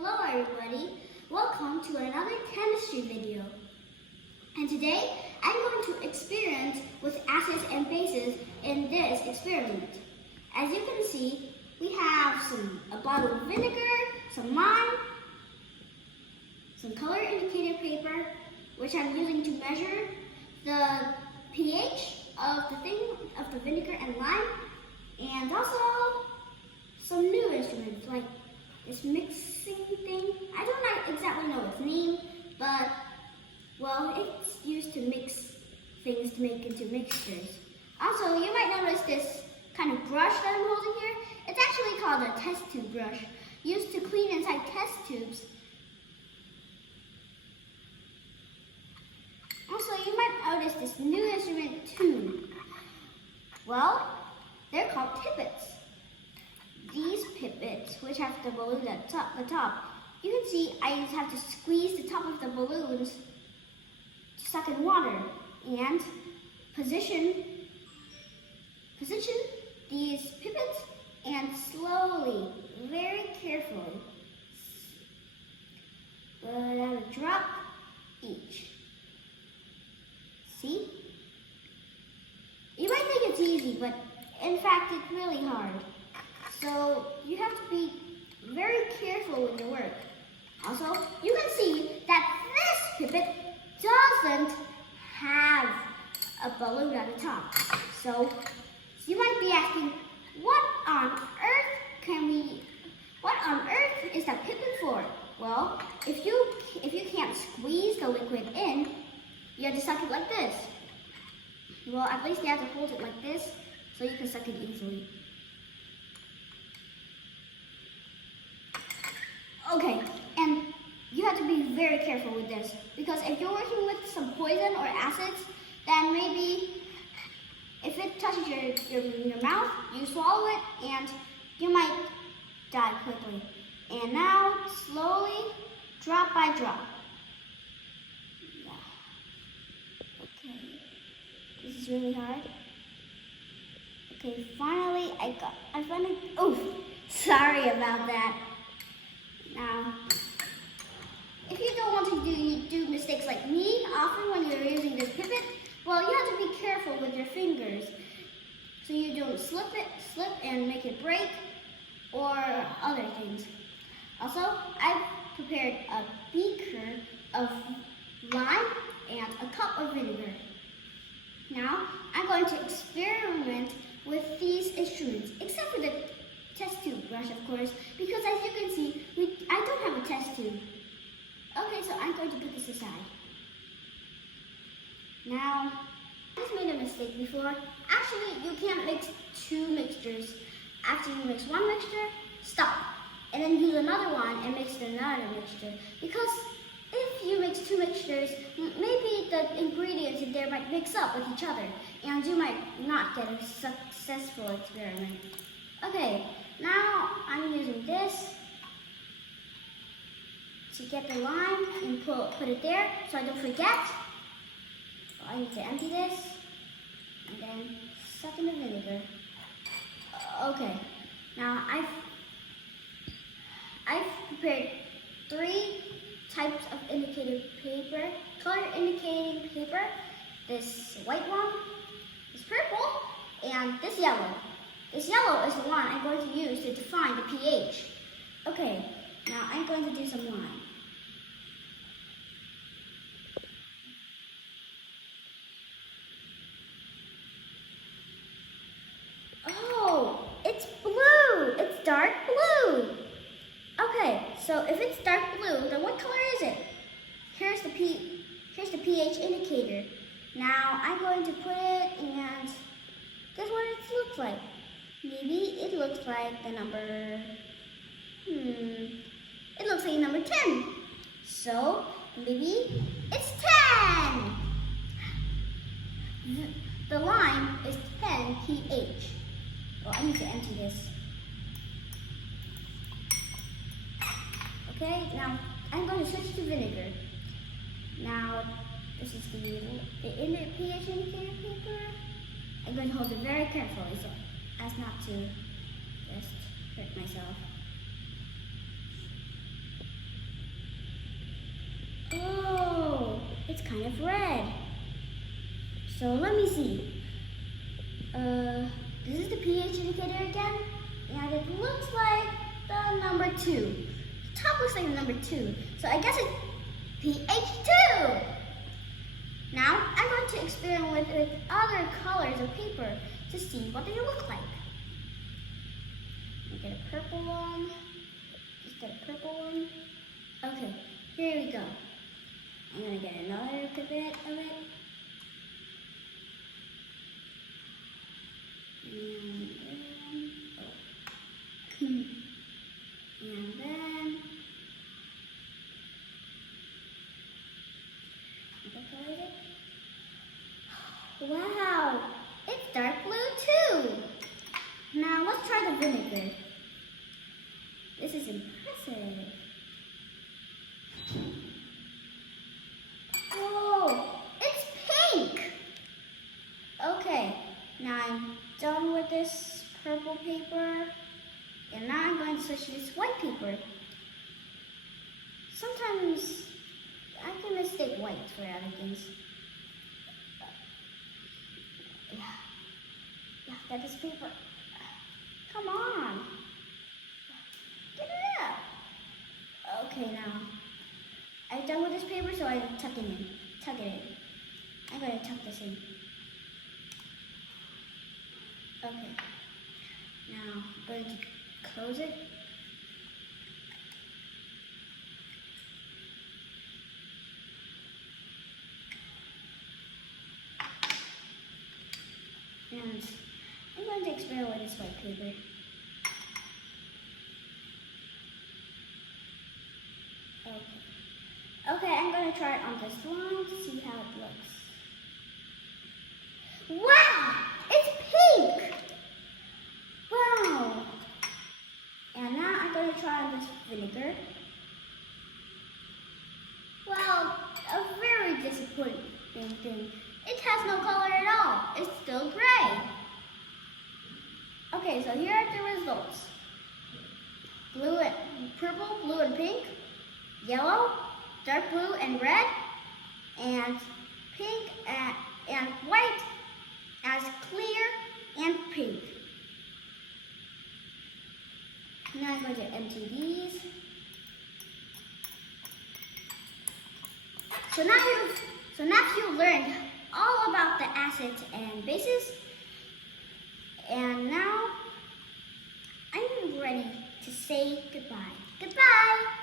Hello everybody, welcome to another chemistry video. And today I'm going to experiment with acids and bases in this experiment. As you can see, we have a bottle of vinegar, some lime, some color indicator paper, which I'm using to measure the pH of the vinegar and lime, and also some new instruments like this mixing thing. I don't exactly know its name, but well, it's used to mix things to make into mixtures. Also, you might notice this kind of brush that I'm holding here. It's actually called a test tube brush, used to clean inside test tubes. Also, you might notice this new instrument too. Well, they're called pipets. These pipets, which have the balloon at the top, you can see I just have to squeeze the top of the balloons to suck in water and position these pipets and slowly, very carefully, put out a drop each. See? You might think it's easy, but in fact it's really hard. So you have to be very careful with your work. Also, you can see that this pipet doesn't have a balloon at the top. So you might be asking, what on earth is that pipet for? Well, if you can't squeeze the liquid in, you have to suck it like this. Well, at least you have to hold it like this so you can suck it easily. Okay, and you have to be very careful with this, because if you're working with some poison or acids, then maybe if it touches your mouth, you swallow it and you might die quickly. And now, slowly, drop by drop. Yeah. Okay, this is really hard. Okay, finally, oh, sorry about that. Now, if you don't want to do mistakes like me often when you're using this pipet, well, you have to be careful with your fingers so you don't slip and make it break or other things. Also, I've prepared a beaker of lime and a cup of vinegar. Now, I'm going to experiment with these instruments, except for the test tube brush, of course, because as you can see, I don't have a test tube. Okay, so I'm going to put this aside. Now, I just made a mistake before. Actually, you can't mix two mixtures. After you mix one mixture, stop. And then use another one and mix another mixture. Because if you mix two mixtures, maybe the ingredients in there might mix up with each other, and you might not get a successful experiment. Okay, now I'm using this to get the lime and put it there so I don't forget. So I need to empty this and then suck in the vinegar. Okay, now I've prepared 3 types of indicator paper, color indicating paper. This white one, this purple, and this yellow. This yellow is the one I'm going to use to define the pH. Okay, now I'm going to do some lime. Oh, it's blue! It's dark blue! Okay, so if it's dark blue, then what color is it? Here's the pH indicator. Now I'm going to put it, and guess what it looks like? Maybe it looks like the number, it looks like number 10. So maybe it's 10. The lime is 10 pH. Well, I need to empty this. Okay, now I'm going to switch to vinegar. Now, this is the pH indicator paper. I'm going to hold it very carefully so as not to just hurt myself. of red. So let me see. This is the pH indicator again, and it looks like the number 2. The top looks like the number 2, so I guess it's pH 2. Now I'm going to experiment with other colors of paper to see what they look like. Get a purple one. Just get a purple one. Okay, here we go. I'm gonna get another pipet of it. And then decorate it. Wow, it's dark blue too. Now let's try the vinegar. This is impressive. Oh, it's pink. Okay, now I'm done with this purple paper, and now I'm going to switch to this white paper. Sometimes I can mistake white for other things. Yeah, get this paper. Come on. Get it up. Okay, now I'm done with this paper, so I tuck it in. Tuck it in. I'm going to tuck this in. Okay. Now I'm going to close it. And I'm going to experiment with this white paper. Okay, I'm going to try it on this one to see how it looks. Wow! It's pink! Wow! And now I'm going to try on this vinegar. Well, a very disappointing thing. It has no color at all. It's still gray. Okay, so here are the results. Purple, blue, and pink. Yellow, dark blue, and red. And pink and white as clear and pink. Now I'm going to empty these. So now you've learned all about the acids and bases, and now I'm ready to say goodbye. Goodbye!